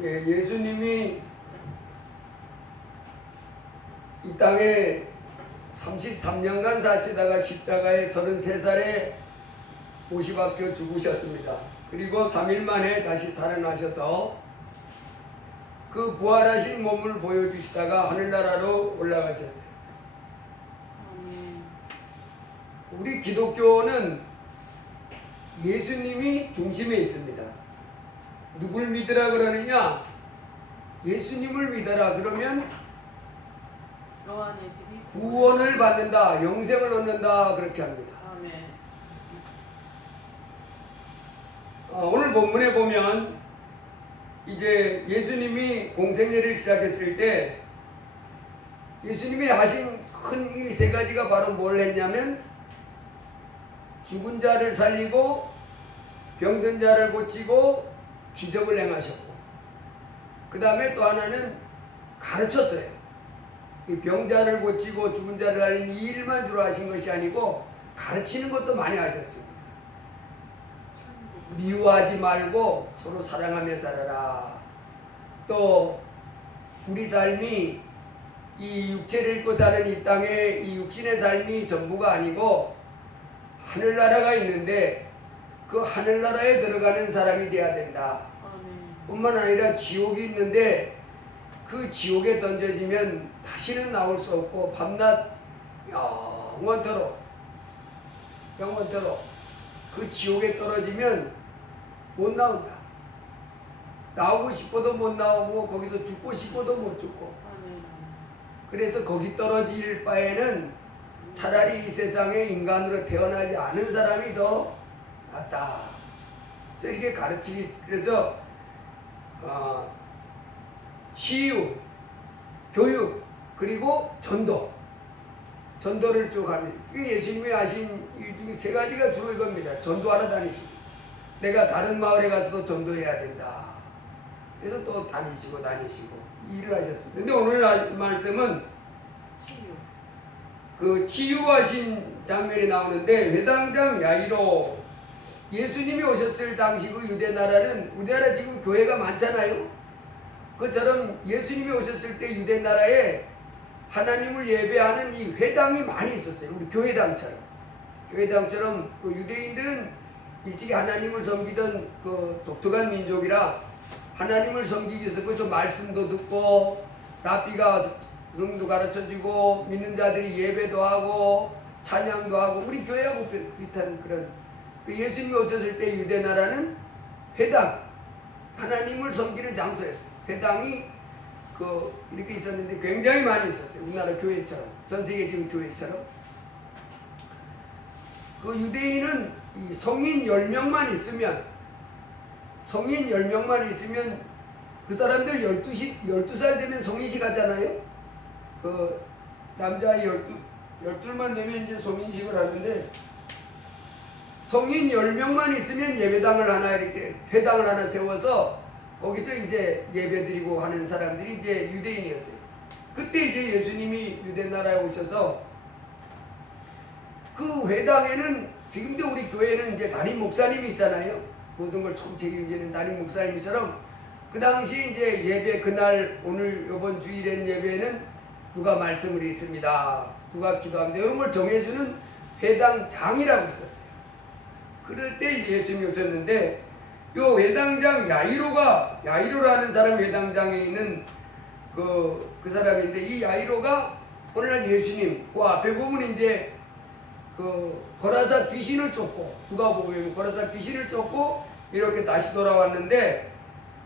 예수님이 이 땅에 33년간 사시다가 십자가에 33살에 오시박혀 죽으셨습니다. 그리고 3일 만에 다시 살아나셔서 그 부활하신 몸을 보여주시다가 하늘나라로 올라가셨어요. 우리 기독교는 예수님이 중심에 있습니다. 누굴 믿으라 그러느냐? 예수님을 믿어라 그러면 구원을 받는다, 영생을 얻는다 그렇게 합니다. 오늘 본문에 보면 이제 예수님이 공생애를 시작했을 때 예수님이 하신 큰 일 세 가지가 바로 뭘 했냐면 죽은 자를 살리고 병든 자를 고치고 기적을 행하셨고, 그 다음에 또 하나는 가르쳤어요. 이 병자를 고치고 죽은 자를 살리는 이 일만 주로 하신 것이 아니고 가르치는 것도 많이 하셨습니다. 미워하지 말고 서로 사랑하며 살아라. 또 우리 삶이 이 육체를 입고 사는 이 땅에 이 육신의 삶이 전부가 아니고 하늘나라가 있는데 그 하늘나라에 들어가는 사람이 돼야 된다. 뿐만 아니라 지옥이 있는데 그 지옥에 던져지면 다시는 나올 수 없고 밤낮 영원토록 그 지옥에 떨어지면 못 나온다. 나오고 싶어도 못 나오고 거기서 죽고 싶어도 못 죽고. 그래서 거기 떨어질 바에는 차라리 이 세상에 인간으로 태어나지 않은 사람이 더 낫다. 그래서 이렇게 가르치기. 그래서 치유, 교육, 그리고 전도를 쭉 하면, 예수님이 하신 이 중에 세 가지가 주로 이겁니다. 전도하러 다니시고, 내가 다른 마을에 가서도 전도해야 된다. 그래서 또 다니시고 이 일을 하셨습니다. 근데 오늘 말씀은 그 치유하신 장면이 나오는데, 회당장 야이로, 예수님이 오셨을 당시 그 유대 나라는, 우리나라 지금 교회가 많잖아요. 그처럼 예수님이 오셨을 때 유대 나라에 하나님을 예배하는 이 회당이 많이 있었어요. 우리 교회당처럼 그 유대인들은 일찍이 하나님을 섬기던 그 독특한 민족이라 하나님을 섬기기 위해서 거기서 말씀도 듣고 랍비가 성도 가르쳐주고 믿는 자들이 예배도 하고 찬양도 하고, 우리 교회하고 비슷한 그런, 예수님이 오셨을 때 유대 나라는 회당, 하나님을 섬기는 장소였어요. 회당이 이렇게 있었는데 굉장히 많이 있었어요. 우리나라 교회처럼, 전 세계 지금 교회처럼. 그 유대인은 이 성인 10명만 있으면 그 사람들 12살 되면 성인식 하잖아요. 그 남자아이 12만 되면 이제 성인식을 하는데, 성인 10명만 있으면 예배당을 하나, 이렇게 회당을 하나 세워서 거기서 이제 예배드리고 하는 사람들이 이제 유대인이었어요. 그때 이제 예수님이 유대 나라에 오셔서 그 회당에는, 지금도 우리 교회는 이제 담임 목사님이 있잖아요. 모든 걸 총 책임지는 담임 목사님처럼, 그 당시 이제 예배, 그날 오늘 이번 주일엔 예배는 누가 말씀을 읽습니다, 누가 기도합니다, 이런 걸 정해주는 회당장이라고 있었어요. 그럴 때 예수님이 오셨는데, 요 회당장 야이로라는 사람, 회당장에 있는 그 사람인데, 이 야이로가 오늘날 예수님 그 앞에 보면 이제 그 거라사 귀신을 쫓고, 누가 보면 거라사 귀신을 쫓고 이렇게 다시 돌아왔는데,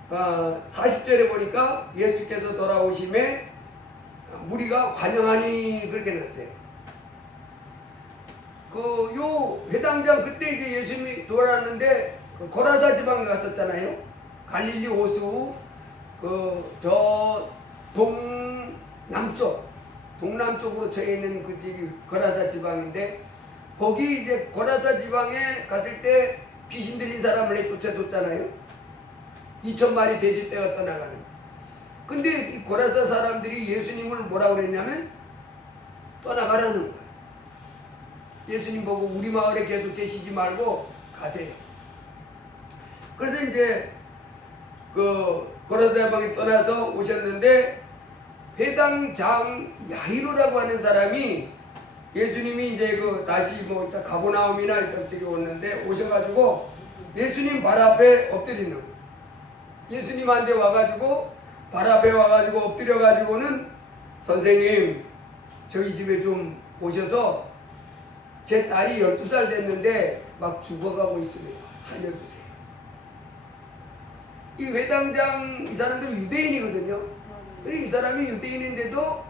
40절에 보니까 예수께서 돌아오심에 무리가 환영하니 그렇게 났어요. 요 회당장, 그때 이제 예수님이 돌아왔는데 그 거라사 지방에 갔었잖아요. 갈릴리 호수 저 동남쪽으로 처해 있는 그 집이 거라사 지방인데, 거기 이제 거라사 지방에 갔을 때 귀신 들린 사람을 쫓아줬잖아요. 2,000마리 돼지떼가 떠나가는. 근데 이 거라사 사람들이 예수님을 뭐라고 그랬냐면 떠나가라는 거예요. 예수님 보고 우리 마을에 계속 계시지 말고 가세요. 그래서 이제 그 고라사 방에 떠나서 오셨는데 회당장 야이로라고 하는 사람이 예수님이 이제 그 다시 뭐 가버나움이나 이쪽에 오는데 오셔가지고 예수님 발 앞에 엎드리는 거예요. 예수님한테 와가지고 발 앞에 와가지고 엎드려가지고는 선생님 저희 집에 좀 오셔서 제 딸이 12살 됐는데 막 죽어가고 있습니다. 살려주세요. 이 회당장 이 사람들은 유대인이거든요. 이 사람이 유대인인데도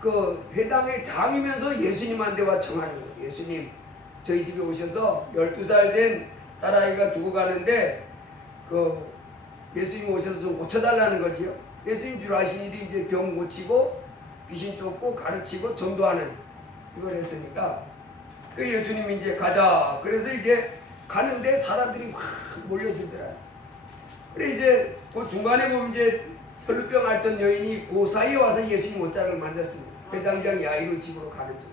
그 회당의 장이면서 예수님한테 와 청하는 거예요. 예수님 저희 집에 오셔서 12살 된 딸아이가 죽어가는데 그 예수님 오셔서 좀 고쳐달라는 거지요. 예수님 줄 아신 일이 이제 병 고치고 귀신 쫓고 가르치고 전도하는 이걸 했으니까 그 예수님이 이제 가자. 그래서 이제 가는데 사람들이 막 몰려들더라. 그래 이제 그 중간에 보면 이제 혈루병 앓던 여인이 그 사이에 와서 예수님 옷장을 만졌습니다. 회당장 야이로 집으로 가는 중에.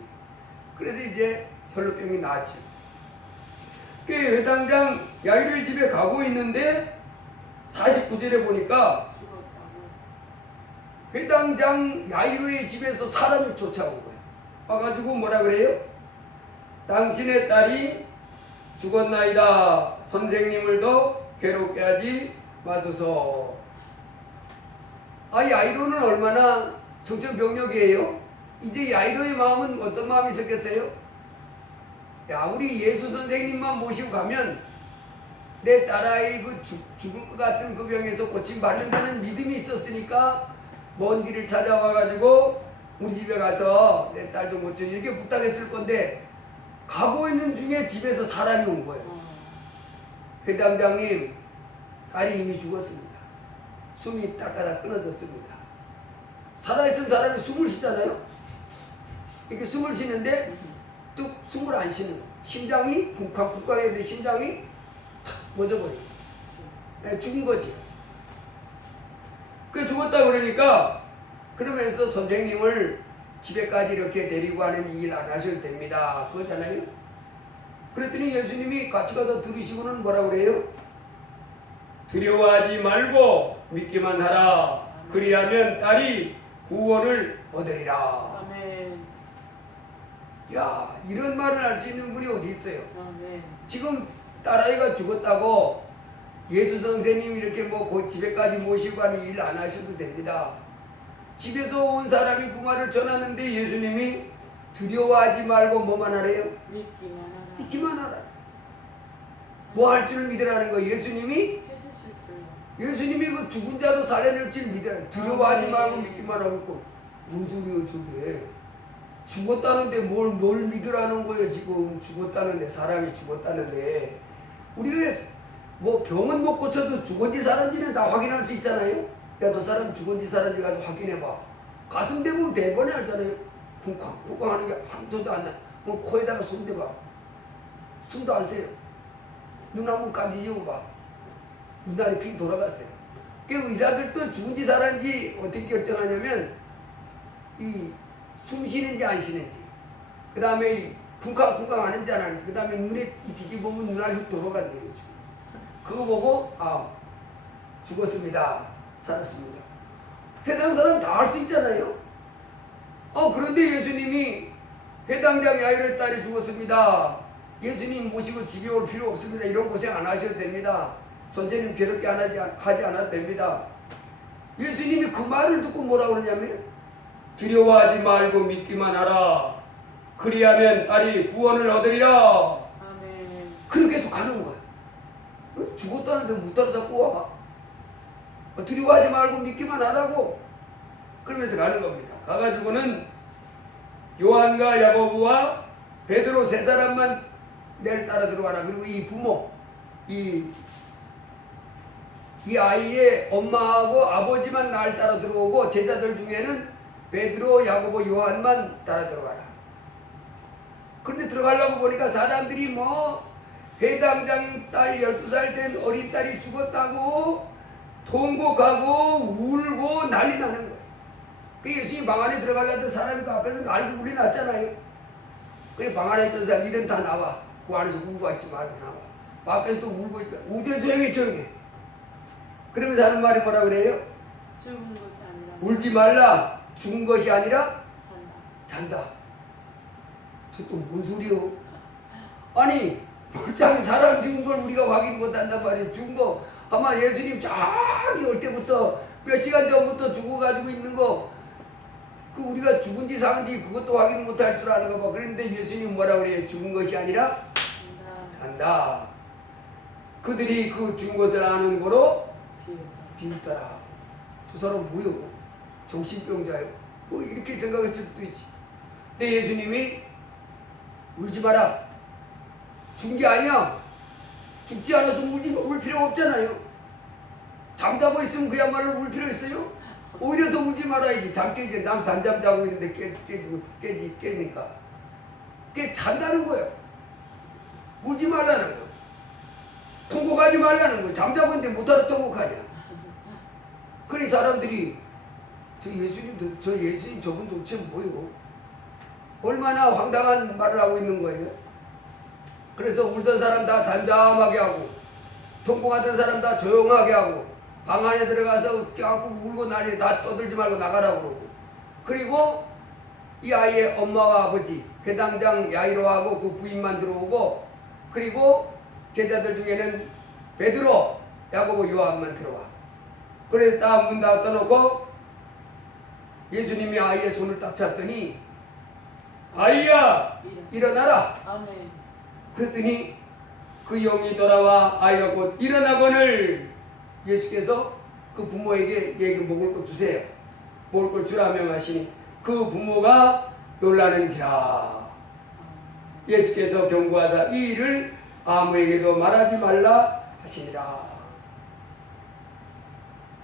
그래서 이제 혈루병이 나았죠. 그 회당장 야이로의 집에 가고 있는데 49절에 보니까 회당장 야이로의 집에서 사람이 쫓아온 거예요. 와가지고 뭐라 그래요? 당신의 딸이 죽었나이다. 선생님을 더 괴롭게 하지 마소서. 야이로는 얼마나 정신병력이에요? 이제 야이로의 마음은 어떤 마음이 있었겠어요? 야, 우리 예수 선생님만 모시고 가면 내 딸아이 그 죽을 것 같은 그 병에서 고침받는다는 믿음이 있었으니까 먼 길을 찾아와가지고 우리 집에 가서 내 딸 좀 고쳐 이렇게 부탁했을 건데 가고 있는 중에 집에서 사람이 온 거예요. 회당장님, 딸이 이미 죽었습니다. 숨이 따까닥 끊어졌습니다. 살아있은 사람이 숨을 쉬잖아요. 이렇게 숨을 쉬는데 뚝 숨을 안 쉬는 거예요. 심장이 쿵쾅쿵쾅 했는데 심장이 탁 멎어버려요. 죽은 거지. 그 죽었다 그러니까 그러면서 선생님을 집에까지 이렇게 데리고 가는 일 안 하셔도 됩니다. 그거잖아요. 그랬더니 예수님이 같이 가서 들으시고는 뭐라 그래요? 두려워하지 말고 믿기만 하라. 그리하면 딸이 구원을 얻으리라. 아멘. 야, 이런 말을 할 수 있는 분이 어디 있어요? 아멘. 지금 딸아이가 죽었다고 예수 선생님 이렇게 뭐 그 집에까지 모시고 가는 일 안 하셔도 됩니다. 집에서 온 사람이 그 말을 전하는데 예수님이 두려워하지 말고 뭐만 하래요? 믿기만 하라. 믿기만 하라. 뭐 할 줄 믿으라는 거. 예수님이 해주실 예수님이 그 죽은 자도 살려낼 줄 믿으라. 두려워하지 말고 믿기만 하고 있고. 뭔 소리예요 저게. 죽었다는데 뭘 믿으라는 거예요. 지금 죽었다는데, 사람이 죽었다는데. 우리가 뭐 병은 못 고쳐도 죽은지 살았는지는 다 확인할 수 있잖아요. 야, 저 사람 죽은지 살았는지 가서 확인해봐. 가슴 대부분 대번에 알잖아요. 쿵쾅 쿵쾅 하는 게 한 소리도 안 나. 뭐 코에다가 손 대봐. 숨도 안 쉬어요. 눈 한번 까뒤집어 봐. 눈알이 빙 돌아갔어요. 그 의사들도 죽은지 살았는지 어떻게 결정하냐면 이 숨 쉬는지 안 쉬는지, 그 다음에 쿵쾅쿵쾅 하는지 안 하는지, 그 다음에 눈에 뒤집어보면 눈알이 훅 돌아간대요. 그거 보고 죽었습니다. 살았습니다. 세상 사람 다 할 수 있잖아요. 그런데 예수님이 회당장 야이로의 딸이 죽었습니다. 예수님 모시고 집에 올 필요 없습니다. 이런 고생 안 하셔도 됩니다. 선생님 괴롭게 하지 않아도 됩니다. 예수님이 그 말을 듣고 뭐라고 그러냐면 두려워하지 말고 믿기만 하라. 그리하면 딸이 구원을 얻으리라. 아멘. 그렇게 계속 가는 거예요. 죽었다는데 못 따라잡고 와. 두려워하지 말고 믿기만 하라고. 그러면서 가는 겁니다. 가가지고는 요한과 야고보와 베드로 세 사람만 내일 따라 들어와라. 그리고 이 부모, 이 아이의 엄마하고 아버지만 날 따라 들어오고 제자들 중에는 베드로, 야고보, 요한만 따라 들어와라. 그런데 들어가려고 보니까 사람들이 뭐 회당장 딸 12살 된 어린 딸이 죽었다고 통곡하고 울고 난리 나는 거예요. 그 예수님 방 안에 들어가려던 사람이 그 앞에서 날고 울이 났잖아요. 그래 방 안에 있던 사람 이런 다 나와. 그 안에서 울고 있지 말고 나와. 밖에서도 울고 있다. 우대 조용히. 그러면서 하는 말이 뭐라 그래요? 죽은 것이 아니라 울지 말라. 죽은 것이 아니라 잔다. 잔다. 저 또 뭔 소리요? 아니 멀쩡히 사람 죽은 걸 우리가 확인 못한단 말이에요. 죽은 거 아마 예수님 자기 올 때부터 몇 시간 전부터 죽어가지고 있는 거, 그 우리가 죽은지 사는지 그것도 확인 못할 줄 아는 거 봐. 그런데 예수님 뭐라 그래요? 죽은 것이 아니라 산다. 그들이 그 죽은 것을 아는 거로 비웃더라. 저 사람 뭐요? 정신병자요? 뭐 이렇게 생각했을 수도 있지. 근데 예수님이 울지 마라. 죽은 게 아니야. 죽지 않았으면 울 필요가 없잖아요. 잠자고 있으면 그야말로 울 필요 있어요? 오히려 더 울지 말아야지. 잠 깨지. 남 단잠 자고 있는데 깨니까. 잔다는 거예요. 울지 말라는 거. 통곡하지 말라는 거. 잠자고 있는데 못하러 통곡하냐. 그러니 사람들이 저 예수님 저분 도대체 뭐요? 얼마나 황당한 말을 하고 있는 거예요. 그래서 울던 사람 다 잠잠하게 하고, 통곡하던 사람 다 조용하게 하고, 방 안에 들어가서 껴안고 울고 난리 다 떠들지 말고 나가라고 그러고, 그리고 이 아이의 엄마와 아버지 회당장 야이로하고 그 부인만 들어오고, 그리고 제자들 중에는 베드로, 야고보, 요한만 들어와. 그래서 딱 문 다 떠놓고 예수님이 아이의 손을 딱 잡더니 아이야 일어나라. 아멘. 그랬더니 그 영이 돌아와 아이가 곧 일어나거늘 예수께서 그 부모에게 먹을 것 주세요. 먹을 걸 주라 명하시니 그 부모가 놀라는지라. 예수께서 경고하사 이 일을 아무에게도 말하지 말라 하시니라.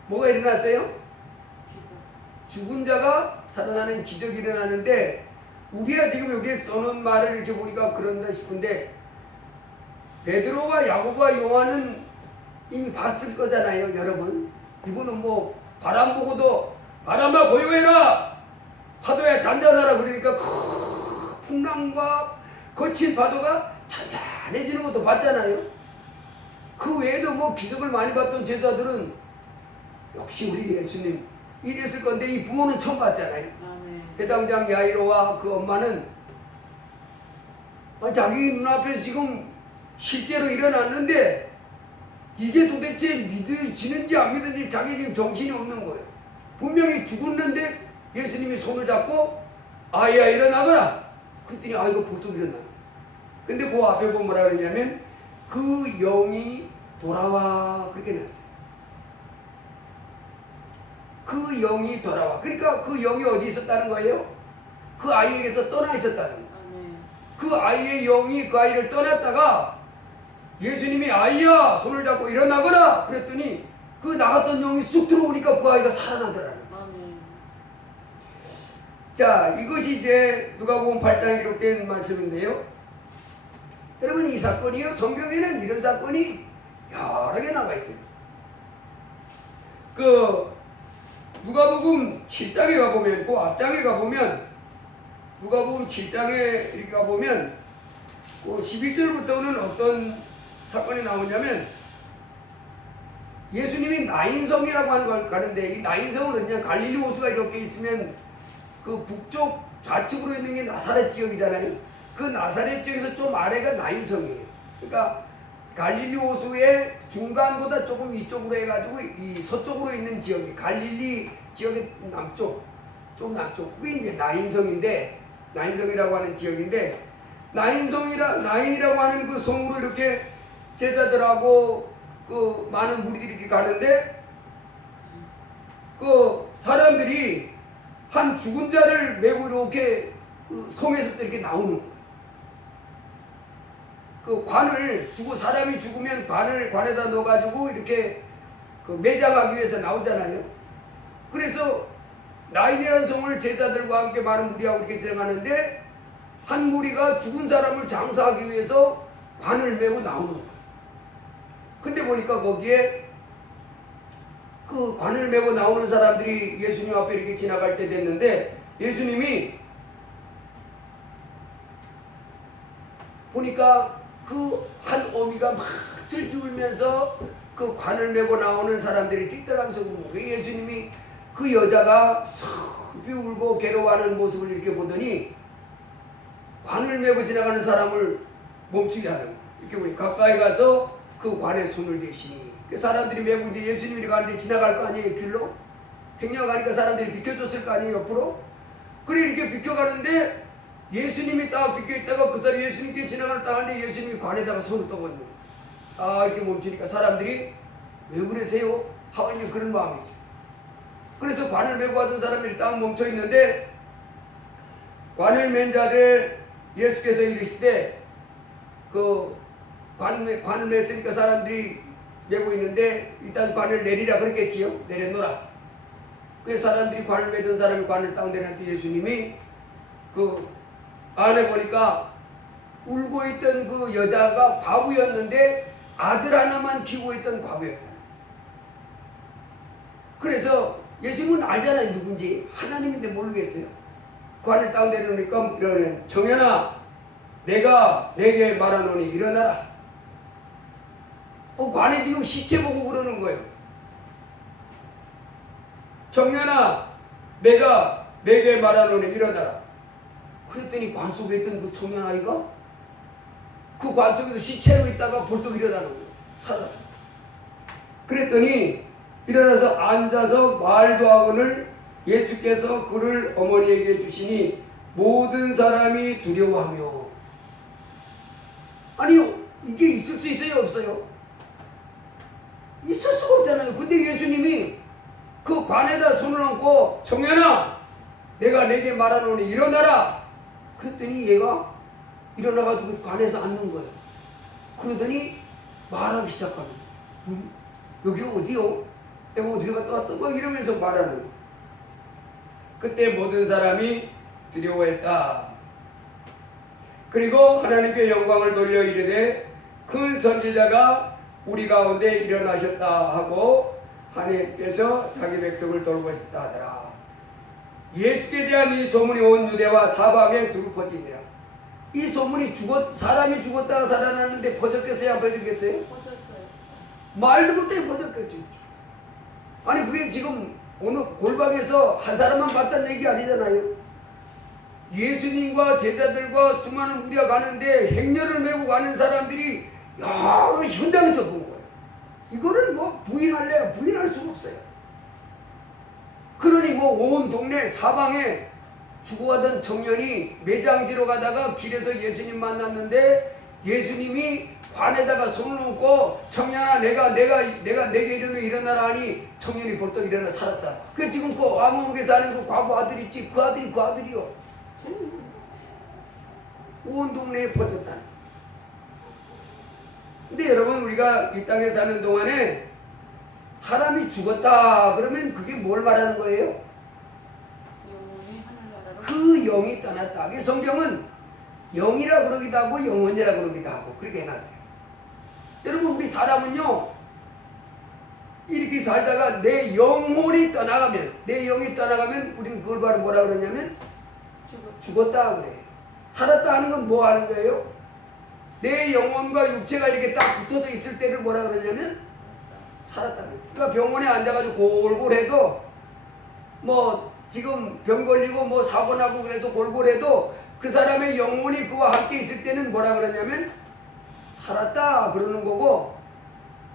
뭐가 일어났어요? 기적. 죽은 자가 살아나는 기적이 일어나는데, 우리가 지금 여기에 써놓은 말을 이렇게 보니까 그런다 싶은데, 베드로와 야고보와 요한은 이미 봤을 거잖아요, 여러분. 이분은 뭐 바람 보고도 바람아 고요해라, 파도야 잔잔하라 그러니까 큰 풍랑과 거친 파도가 잔잔해지는 것도 봤잖아요. 그 외에도 뭐 기적을 많이 봤던 제자들은 역시 우리 예수님 이랬을 건데, 이 부모는 처음 봤잖아요. 회당장 야이로와 그 엄마는 자기 눈앞에 지금 실제로 일어났는데 이게 도대체 믿어지는지 안 믿는지 자기 지금 정신이 없는 거예요. 분명히 죽었는데 예수님이 손을 잡고 아이야 일어나거라. 그랬더니 아이가 벌떡 일어나요. 근데 그 앞에 보면 뭐라 그러냐면 그 영이 돌아와 그렇게 나왔어요. 그 영이 돌아와. 그러니까 그 영이 어디 있었다는 거예요? 그 아이에게서 떠나 있었다는 거예요. 그 아이의 영이 그 아이를 떠났다가 예수님이 아이야 손을 잡고 일어나거라 그랬더니 그 나갔던 영이 쑥 들어오니까 그 아이가 살아나더라는 거예요. 자, 이것이 이제 누가복음 8장에 기록된 말씀인데요. 여러분, 이 사건이요, 성경에는 이런 사건이 여러 개 나와 있어요. 그 누가복음 7장에 가보면, 그 앞장에 가보면, 누가복음 7장에 이렇게 가보면 그 11절부터는 어떤 사건이 나오냐면, 예수님이 나인성이라고 하는 걸 가는데, 이 나인성은 그냥 갈릴리 호수가 이렇게 있으면 그 북쪽 좌측으로 있는 게 나사렛 지역이잖아요. 그 나사렛 지역에서 좀 아래가 나인성이에요. 그러니까 갈릴리 호수의 중간보다 조금 위쪽으로 해가지고 이 서쪽으로 있는 지역이 갈릴리 지역의 남쪽, 좀 남쪽, 그게 이제 나인성인데, 나인성이라고 하는 지역인데, 나인이라고 하는 그 성으로 이렇게 제자들하고 그 많은 무리들이 이렇게 가는데, 그 사람들이 한 죽은 자를 메고 이렇게 그 성에서 이렇게 나오는 거예요. 그 사람이 죽으면 관에다 넣어가지고 이렇게 그 매장하기 위해서 나오잖아요. 그래서 나인이라는 성을 제자들과 함께 많은 무리하고 이렇게 진행하는데, 한 무리가 죽은 사람을 장사하기 위해서 관을 메고 나오는 거예요. 근데 보니까 거기에 그 관을 메고 나오는 사람들이 예수님 앞에 이렇게 지나갈 때 됐는데, 예수님이 보니까 그 한 어미가 막 슬피 울면서 그 그 관을 메고 나오는 사람들이 뒤따라가면서 우는 거예요. 예수님이 그 여자가 슬피 울고 괴로워하는 모습을 이렇게 보더니 관을 메고 지나가는 사람을 멈추게 하는 거예요. 이렇게 보니 가까이 가서 그 관에 손을 대시니 그 사람들이 메고 이제 예수님이 가는데 지나갈 거 아니에요. 길로 행렬 가니까 사람들이 비켜줬을 거 아니에요. 옆으로. 그래 이렇게 비켜가는데 예수님이 딱 비켜있다가 그 사람이 예수님께 지나가는 딱 하는데 예수님이 관에다가 손을 떠버리는 거예요. 아 이렇게 멈추니까 사람들이 왜 그러세요? 하고 있는 그런 마음이죠. 그래서 관을 메고 하던 사람들이 딱 멈춰 있는데 관을 맨 자들 예수께서 이르시되 그 관을 맸으니까 사람들이 메고 있는데 일단 관을 내리라 그랬겠지요. 내려놓으라. 그래서 사람들이 관을 매던 사람이 관을 딱 내렸는데 예수님이 그 안에 보니까 울고 있던 그 여자가 과부였는데 아들 하나만 키우고 있던 과부였다. 그래서 예수님은 알잖아요. 누군지. 하나님인데 모르겠어요. 관을 딱 내려놓으니까 이러네. 정연아 내가 내게 말하노니 일어나라. 관에 지금 시체 보고 그러는 거예요. 정연아 내가 내게 말하노니 일어나라. 그랬더니 관 속에 있던 그 청년 아이가 그 관 속에서 시체로 있다가 벌떡 일어나는 거예요. 살았어. 그랬더니 일어나서 앉아서 말도 하거늘 예수께서 그를 어머니에게 주시니 모든 사람이 두려워하며. 아니요 이게 있을 수 있어요 없어요? 있을 수가 없잖아요. 근데 예수님이 그 관에다 손을 얹고 청년아 내가 내게 말하노니 일어나라. 그랬더니 얘가 일어나가지고 관에서 앉는 거예요. 그러더니 말하기 시작합니다. 여기 어디요? 내가 어디서 갔다 왔다? 뭐 이러면서 말하는 거예요. 그때 모든 사람이 두려워했다. 그리고 하나님께 영광을 돌려 이르되 큰 선지자가 우리 가운데 일어나셨다 하고 하나님께서 자기 백성을 돌보셨다 하더라. 예수께 대한 이 소문이 온 유대와 사방에 두루 퍼지니라. 이 소문이 사람이 죽었다가 살아났는데 퍼졌겠어요? 안 퍼졌겠어요? 퍼졌어요. 말도 못해 퍼졌겠죠. 아니 그게 지금 오늘 골방에서 한 사람만 봤다는 얘기 아니잖아요. 예수님과 제자들과 수많은 무리가 가는데 행렬을 메고 가는 사람들이 여러 현장에서 본 거예요. 이거는 뭐 부인할래야 부인할 수가 없어요. 그러니 뭐 온 동네 사방에 죽어가던 청년이 매장지로 가다가 길에서 예수님 만났는데 예수님이 관에다가 손을 얹고 청년아 내게 일어나라 하니 청년이 벌떡 일어나 살았다. 그 지금 그 왕옥에 사는 그 과부 아들 있지 그 아들이요. 온 동네에 퍼졌다. 근데 여러분 우리가 이 땅에 사는 동안에 사람이 죽었다 그러면 그게 뭘 말하는 거예요? 영혼이 하늘나라로 그 영이 떠났다. 그 성경은 영이라 그러기도 하고 영혼이라 그러기도 하고 그렇게 해놨어요. 여러분 우리 사람은요 이렇게 살다가 내 영혼이 떠나가면 우리는 그걸 바로 뭐라 그러냐면 죽었다 그래요. 살았다 하는 건 뭐 하는 거예요? 내 영혼과 육체가 이렇게 딱 붙어서 있을 때를 뭐라 그러냐면 살았다 그래요. 그러니까 병원에 앉아가지고 골골해도 뭐 지금 병 걸리고 뭐 사고 나고 그래서 골골해도 그 사람의 영혼이 그와 함께 있을 때는 뭐라 그러냐면 살았다 그러는 거고,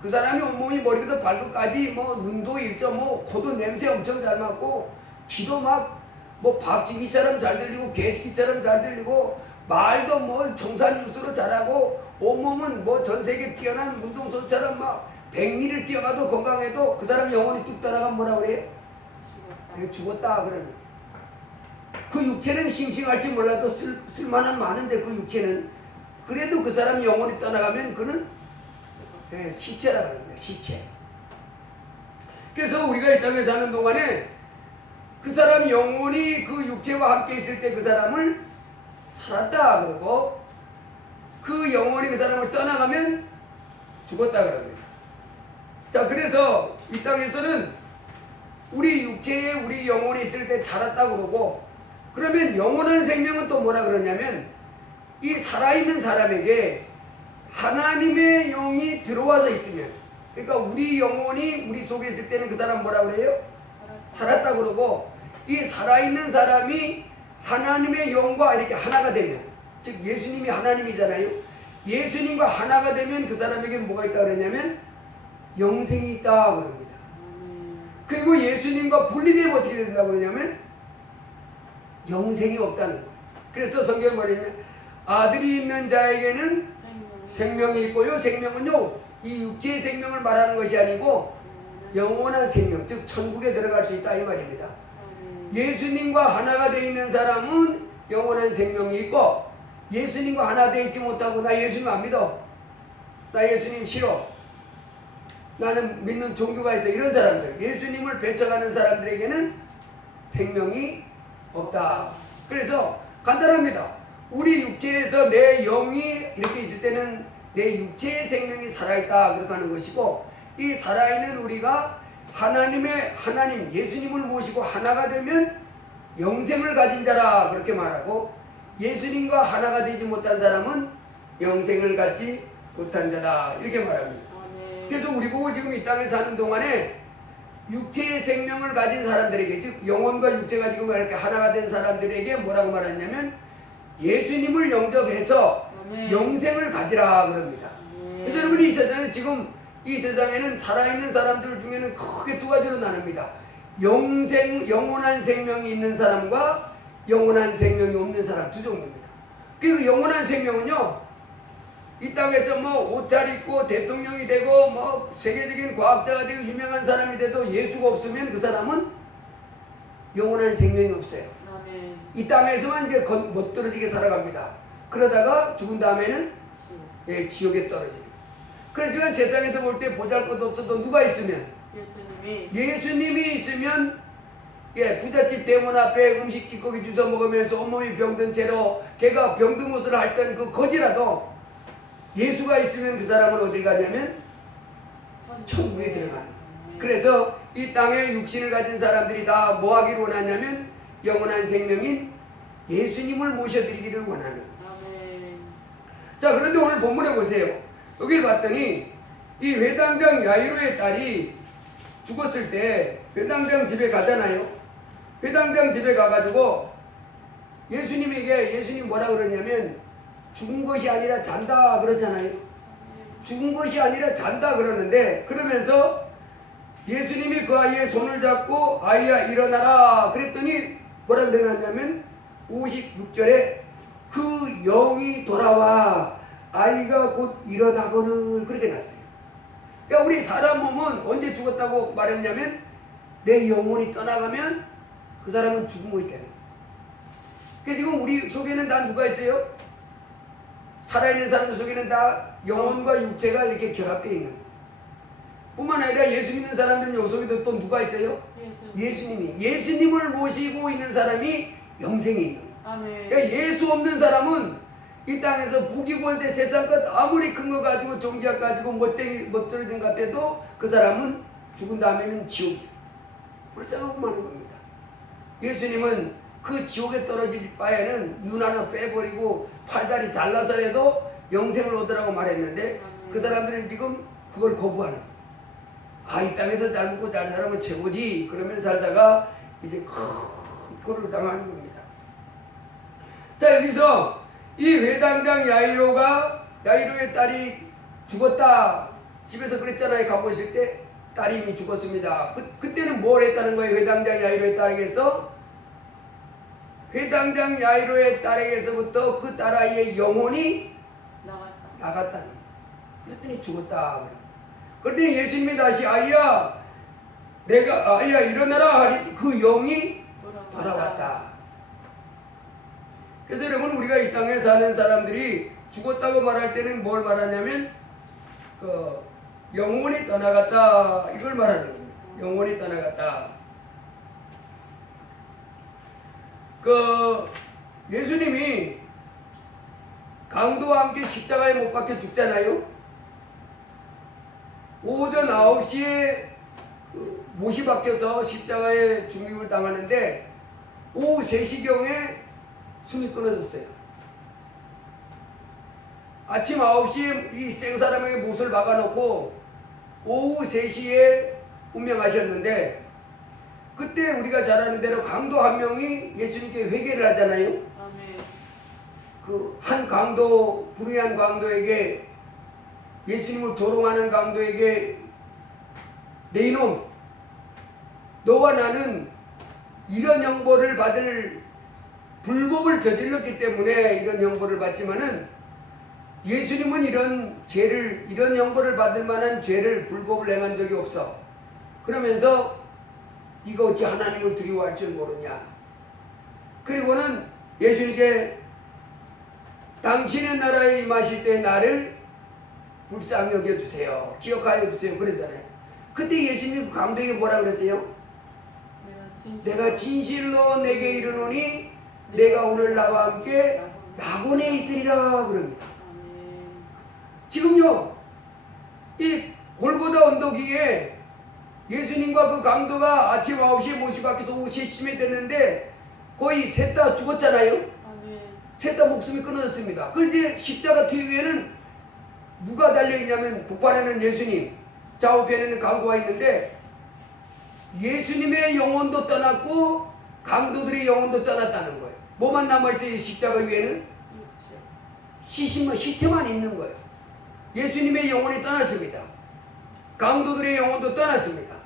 그 사람이 온몸이 머리부터 발끝까지 뭐 눈도 일죠, 뭐 코도 냄새 엄청 잘 맡고 귀도 막 뭐 박치기처럼 잘 들리고 개치기처럼 잘 들리고 말도 뭐 청산유수로 잘하고 온몸은 뭐 전세계 뛰어난 운동선수처럼 막 100미를 뛰어가도 건강해도 그 사람 영혼이 뚝 떠나가면 뭐라 그래요? 죽었다 그러면. 그 육체는 싱싱할지 몰라도 쓸만한 많은데 그 육체는 그래도 그 사람 영혼이 떠나가면 그는 시체라 그럽니다. 시체. 그래서 우리가 이 땅에 사는 동안에 그 사람 영혼이 그 육체와 함께 있을 때 그 사람을 살았다 그러고, 그 영혼이 그 사람을 떠나가면 죽었다 그럽니다. 자, 그래서 이 땅에서는 우리 육체에 우리 영혼이 있을 때 살았다 그러고, 그러면 영원한 생명은 또 뭐라 그러냐면 이 살아있는 사람에게 하나님의 영이 들어와서 있으면, 그러니까 우리 영혼이 우리 속에 있을 때는 그 사람 뭐라 그래요? 살았다 그러고, 이 살아있는 사람이 하나님의 영과 이렇게 하나가 되면, 즉 예수님이 하나님이잖아요. 예수님과 하나가 되면 그 사람에게 뭐가 있다 그랬냐면 영생이 있다 그럽니다. 그리고 예수님과 분리되면 어떻게 된다고 그러냐면 영생이 없다는 거예요. 그래서 성경에 뭐냐면 아들이 있는 자에게는 생명이 있고요. 생명은요, 이 육체의 생명을 말하는 것이 아니고 영원한 생명, 즉 천국에 들어갈 수 있다 이 말입니다. 예수님과 하나가 되어 있는 사람은 영원한 생명이 있고, 예수님과 하나 되어 있지 못하고 나 예수님 안 믿어, 나 예수님 싫어, 나는 믿는 종교가 있어, 이런 사람들, 예수님을 배척하는 사람들에게는 생명이 없다. 그래서 간단합니다. 우리 육체에서 내 영이 이렇게 있을 때는 내 육체의 생명이 살아있다 그렇게 하는 것이고, 이 살아있는 우리가 하나님 예수님을 모시고 하나가 되면 영생을 가진 자라 그렇게 말하고, 예수님과 하나가 되지 못한 사람은 영생을 갖지 못한 자다 이렇게 말합니다. 그래서 우리 보고 지금 이 땅에 사는 동안에 육체의 생명을 가진 사람들에게, 즉 영혼과 육체가 지금 이렇게 하나가 된 사람들에게 뭐라고 말하냐면 예수님을 영접해서 영생을 가지라 그럽니다. 그래서 여러분이 이 세상에 지금 이 세상에는 살아있는 사람들 중에는 크게 두 가지로 나눕니다. 영원한 생명이 있는 사람과 영원한 생명이 없는 사람, 두 종류입니다. 그 영원한 생명은요, 이 땅에서 뭐 옷잘 입고 대통령이 되고 뭐 세계적인 과학자가 되고 유명한 사람이 돼도 예수가 없으면 그 사람은 영원한 생명이 없어요. 아멘. 이 땅에서만 이제 멋들어지게 살아갑니다. 그러다가 죽은 다음에는 지옥에 떨어집니다. 그렇지만 세상에서 볼 때 보잘것 없어도 누가 있으면, 예수님이 있으면 부잣집 대문 앞에 음식 찌꺼기 주워 먹으면서 온몸이 병든 채로 걔가 병든 옷을 핥던 그 거지라도 예수가 있으면 그 사람은 어딜 가냐면 천국에 들어가는. 그래서 이 땅에 육신을 가진 사람들이 다 뭐 하기를 원하냐면 영원한 생명인 예수님을 모셔드리기를 원하는. 자, 그런데 오늘 본문에 보세요. 여기를 봤더니 이 회당장 야이로의 딸이 죽었을 때 회당장 집에 가잖아요. 회당장 집에 가가지고 예수님 뭐라 그러냐면 죽은 것이 아니라 잔다 그러잖아요. 죽은 것이 아니라 잔다 그러는데, 그러면서 예수님이 그 아이의 손을 잡고 아이야 일어나라 그랬더니 뭐라 그러냐면 56절에 그 영이 돌아와 아이가 곧 일어나거늘 그렇게 났어요. 그러니까 우리 사람 몸은 언제 죽었다고 말했냐면 내 영혼이 떠나가면 그 사람은 죽은 것이 되는. 그러니까 지금 우리 속에는 다 누가 있어요? 살아있는 사람들 속에는 다 영혼과 육체가 이렇게 결합되어 있는. 뿐만 아니라 예수 믿는 사람들은 요 속에도 또 누가 있어요? 예수님이. 예수님을 모시고 있는 사람이 영생이 있는. 그러니까 예수 없는 사람은 이 땅에서 부귀권세 세상 것 아무리 큰 거 가지고 종기약 가지고 멋들어진 것 같아도 그 사람은 죽은 다음에는 지옥이에요. 불쌍하고 많은 겁니다. 예수님은 그 지옥에 떨어질 바에는 눈 하나 빼버리고 팔다리 잘라서라도 영생을 얻으라고 말했는데 그 사람들은 지금 그걸 거부하는. 이 땅에서 잘 먹고 잘 살면 최고지 그러면 살다가 이제 큰 꼴을 당하는 겁니다. 자, 여기서 이 회당장 야이로의 딸이 죽었다. 집에서 그랬잖아요. 가고 있을 때 딸이 이미 죽었습니다. 그때는 뭘 했다는 거예요? 회당장 야이로의 딸에게서 회당장 야이로의 딸에게서부터 그 딸아이의 영혼이 나갔다는 거예요. 그랬더니 죽었다. 그랬더니 예수님이 다시 아이야 일어나라 하니 그 영이 돌아왔다. 그래서 여러분, 우리가 이 땅에 사는 사람들이 죽었다고 말할 때는 뭘 말하냐면 영혼이 떠나갔다 이걸 말하는 겁니다. 영혼이 떠나갔다. 예수님이 강도와 함께 십자가에 못 박혀 죽잖아요. 오전 9시에 못이 박혀서 십자가에 중임을 당하는데 오후 3시경에 숨이 끊어졌어요. 아침 9시에 이 생사람에게 못을 박아놓고 오후 3시에 운명하셨는데 그때 우리가 잘 아는 대로 강도 한 명이 예수님께 회개를 하잖아요. 아멘. 그 한 강도, 불의한 강도에게, 예수님을 조롱하는 강도에게, 내 이놈, 너와 나는 이런 형벌을 받을 불법을 저질렀기 때문에 이런 형벌을 받지만은 예수님은 이런 죄를, 이런 형벌을 받을 만한 죄를, 불법을 행한 적이 없어. 그러면서 네가 어찌 하나님을 두려워할 줄 모르냐. 그리고는 예수님께 당신의 나라에 임하실 때 나를 불쌍히 여겨주세요. 기억하여 주세요. 그러잖아요. 그때 예수님이 그 강도에게 뭐라 그랬어요? 내가 진실로 내게 이르노니 내가 오늘 나와 함께 낙원에 있으리라 그럽니다. 아멘. 지금요, 이 골고다 언덕 위에 예수님과 그 강도가 아침 9시에 못이 박혀서 오후 3시쯤에 됐는데 거의 셋 다 죽었잖아요. 아멘. 셋 다 목숨이 끊어졌습니다. 그 이제 십자가 뒤 위에는 누가 달려있냐면 복판에는 예수님, 좌우편에는 강도가 있는데 예수님의 영혼도 떠났고 강도들의 영혼도 떠났다는 거예요. 뭐만 남아있어요? 이 십자가 위에는? 시체만 있는 거예요. 예수님의 영혼이 떠났습니다. 강도들의 영혼도 떠났습니다.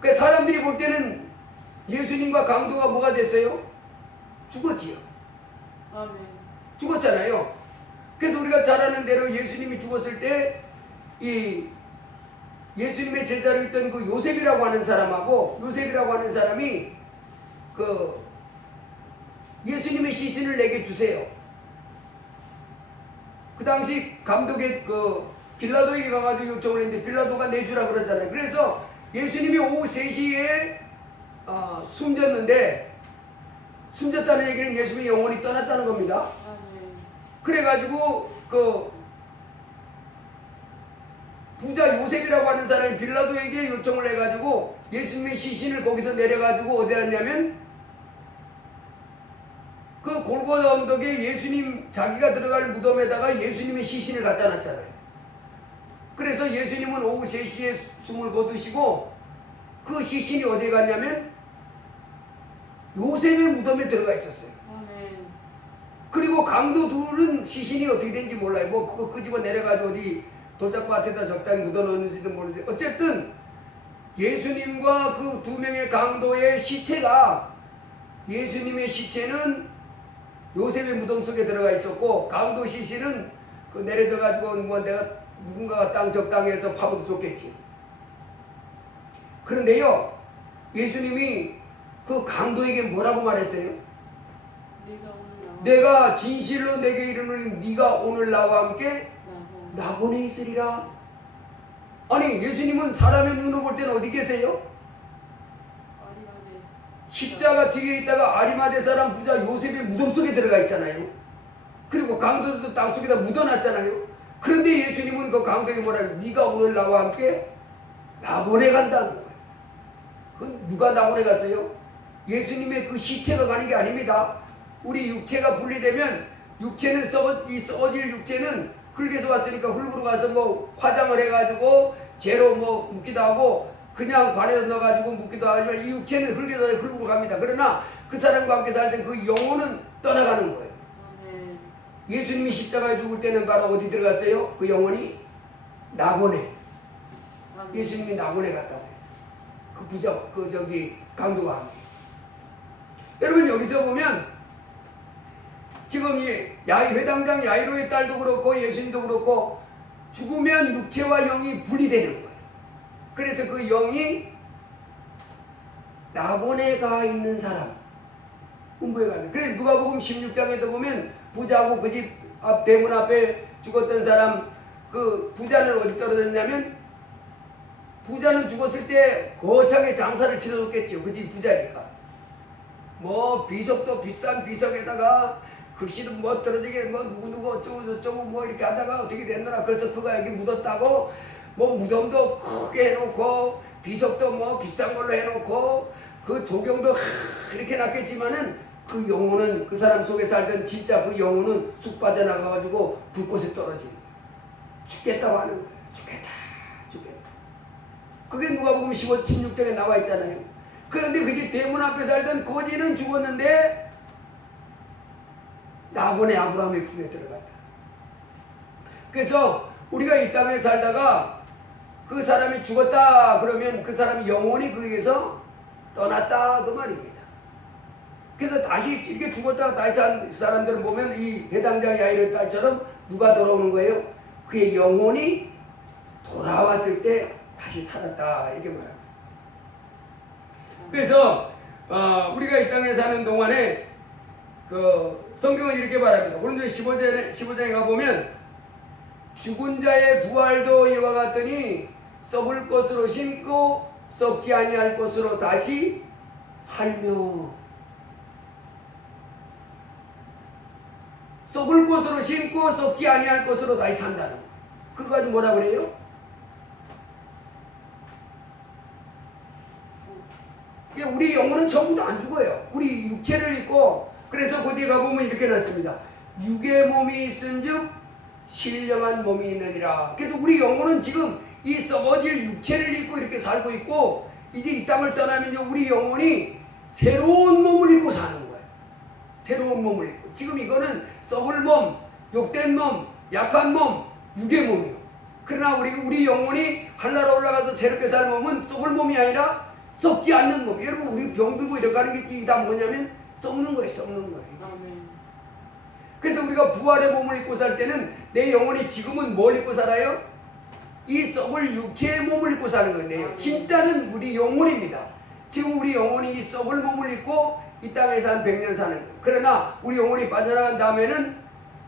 그러니까 사람들이 볼 때는 예수님과 강도가 뭐가 됐어요? 죽었지요. 아멘. 죽었잖아요. 그래서 우리가 잘 아는 대로 예수님이 죽었을 때 이 예수님의 제자로 있던 그 요셉이라고 하는 사람하고, 요셉이라고 하는 사람이 그 예수님의 시신을 내게 주세요. 그 당시 감독의 그 빌라도에게 가가지고 요청을 했는데 빌라도가 내주라 그러잖아요. 그래서 예수님이 오후 3시에 숨졌는데, 숨졌다는 얘기는 예수님의 영혼이 떠났다는 겁니다. 아멘. 그래가지고 그 부자 요셉이라고 하는 사람이 빌라도에게 요청을 해가지고 예수님의 시신을 거기서 내려가지고 어디 갔냐면 그 골고다 언덕에 예수님 자기가 들어갈 무덤에다가 예수님의 시신을 갖다 놨잖아요. 그래서 예수님은 오후 3시에 숨을 거두시고 그 시신이 어디에 갔냐면 요셉의 무덤에 들어가 있었어요. 아멘. 그리고 강도 둘은 시신이 어떻게 된지 몰라요. 뭐 그거 끄집어 내려가지고 어디 돌짝밭에다 적당히 묻어놓는지도 모르는데 어쨌든 예수님과 그 2명의 강도의 시체가, 예수님의 시체는 요셉의 무덤 속에 들어가 있었고 강도 시신은 그 내려져 가지고 뭐 내가 누군가가 땅 적당해서 파묻어 줬겠지. 그런데요, 예수님이 그 강도에게 뭐라고 말했어요? 내가 진실로 내게 이르노니 네가 오늘 나와 함께 낙원에 있으리라. 아니, 예수님은 사람의 눈으로 볼 때는 어디 계세요? 십자가 뒤에 있다가 아리마대 사람 부자 요셉의 무덤 속에 들어가 있잖아요. 그리고 강도도 땅 속에다 묻어놨잖아요. 그런데 예수님은 그 강도에게 뭐라고? 네가 오늘 나와 함께 낙원에 간다는 거예요. 그건 누가 낙원에 갔어요? 예수님의 그 시체가 가는 게 아닙니다. 우리 육체가 분리되면 육체는 이 썩어질 육체는 흙에서 왔으니까 흙으로 가서 뭐 화장을 해가지고 재로 뭐 묻기도 하고 그냥 관에다 넣어가지고 묻기도 하지만 이 육체는 흙으로 갑니다. 그러나 그 사람과 함께 살 때 그 영혼은 떠나가는 거예요. 예수님이 십자가에 죽을 때는 바로 어디 들어갔어요? 그 영혼이 낙원에. 예수님이 낙원에 갔다고 그랬어요. 그 부자, 그 저기 강도와 함께. 여러분 여기서 보면 지금 이 회당장 야이로의 딸도 그렇고 예수님도 그렇고 죽으면 육체와 영이 분리되는 거예요. 그래서 그 영이 낙원에 가 있는 사람, 음부에 가는. 그래서 누가복음 16장에도 보면 부자하고 그 집 앞 대문 앞에 죽었던 사람, 그 부자는 어디 떨어졌냐면 부자는 죽었을 때 거창하게 장사를 치러줬겠죠. 그 집 부자니까. 뭐 비석도 비싼 비석에다가 글씨도 뭐 떨어지게 뭐 누구 어쩌고 뭐 이렇게 하다가 어떻게 됐느라 그래서 그가 여기 묻었다고 뭐 무덤도 크게 해놓고 비석도 뭐 비싼 걸로 해놓고 그 조경도 이렇게 놨겠지만은 그 영혼은 그 사람 속에 살던 진짜 그 영혼은 쑥 빠져나가가지고 불꽃에 떨어지는 거예요. 죽겠다고 하는 거예요. 죽겠다. 그게 누가복음 15, 16장에 나와 있잖아요. 그런데 그게 대문 앞에 살던 거지는 죽었는데 낙원의 아브라함의 품에 들어갔다. 그래서 우리가 이 땅에 살다가 그 사람이 죽었다 그러면 그 사람이 영원히 거기에서 떠났다 그 말입니다. 그래서 다시 이렇게 죽었다가 다시 산 사람들은 보면 이 회당장 야이로 딸처럼 누가 돌아오는 거예요? 그의 영혼이 돌아왔을 때 다시 살았다 이렇게 말합니다. 그래서 우리가 이 땅에 사는 동안에 그 성경은 이렇게 말합니다. 고린도서 15장에 가보면 죽은 자의 부활도 이와 같더니 썩을 것으로 심고 썩지 아니할 것으로 다시 살며, 썩을 것으로 심고 썩지 아니할 것으로 다시 산다는 거예요. 그거 가지고 뭐라 그래요? 우리 영혼은 전부 다 안 죽어요. 우리 육체를 입고, 그래서 거기에 가보면 이렇게 났습니다. 육의 몸이 있은즉 신령한 몸이 있느니라. 그래서 우리 영혼은 지금 이 썩어질 육체를 입고 이렇게 살고 있고, 이제 이 땅을 떠나면요 우리 영혼이 새로운 몸을 입고 사는 거예요. 새로운 몸을 입고. 지금 이거는 썩을 몸, 욕된 몸, 약한 몸, 육의 몸이요. 그러나 우리 영혼이 하늘나라 올라가서 새롭게 살 몸은 썩을 몸이 아니라 썩지 않는 몸. 여러분 우리 병들고 이렇게 하는 게 이게 다 뭐냐면 썩는 거예요. 썩는 거예요. 아멘. 그래서 우리가 부활의 몸을 입고 살 때는 내 영혼이 지금은 뭘 입고 살아요? 이 썩을 육체의 몸을 입고 사는 건데요. 진짜는 우리 영혼입니다. 지금 우리 영혼이 이 썩을 몸을 입고 이 땅에서 한 100년 사는 거예요. 그러나 우리 영혼이 빠져나간 다음에는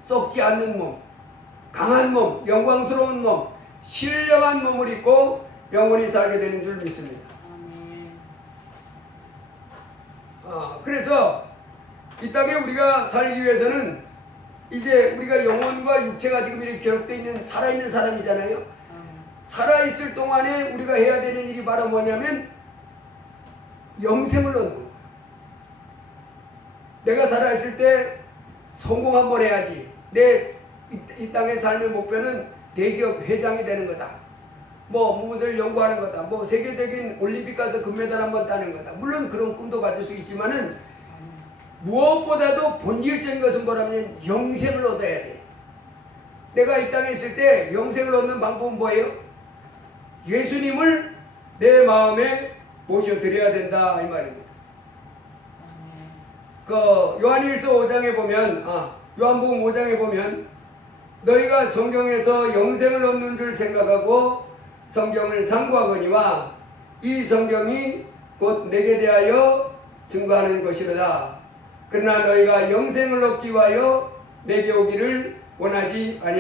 썩지 않는 몸, 강한 몸, 영광스러운 몸, 신령한 몸을 입고 영원히 살게 되는 줄 믿습니다. 그래서 이 땅에 우리가 살기 위해서는 이제 우리가 영혼과 육체가 지금 이렇게 결합되어 있는 살아있는 사람이잖아요. 살아있을 동안에 우리가 해야 되는 일이 바로 뭐냐면 영생을 얻는 거예요. 내가 살아있을 때 성공 한번 해야지. 이 땅의 삶의 목표는 대기업 회장이 되는 거다. 무엇을 연구하는 거다. 세계적인 올림픽 가서 금메달 한번 따는 거다. 물론 그런 꿈도 가질 수 있지만은 무엇보다도 본질적인 것은 뭐라면 영생을 얻어야 돼. 내가 이 땅에 있을 때 영생을 얻는 방법은 뭐예요? 예수님을 내 마음에 모셔드려야 된다 이 말입니다. 그 요한일서 5장에 보면 요한복음 5장에 보면 너희가 성경에서 영생을 얻는 줄 생각하고 성경을 상고하거니와 이 성경이 곧 내게 대하여 증거하는 것이로다. 그러나 너희가 영생을 얻기 위하여 내게 오기를 원하지 아니하노라.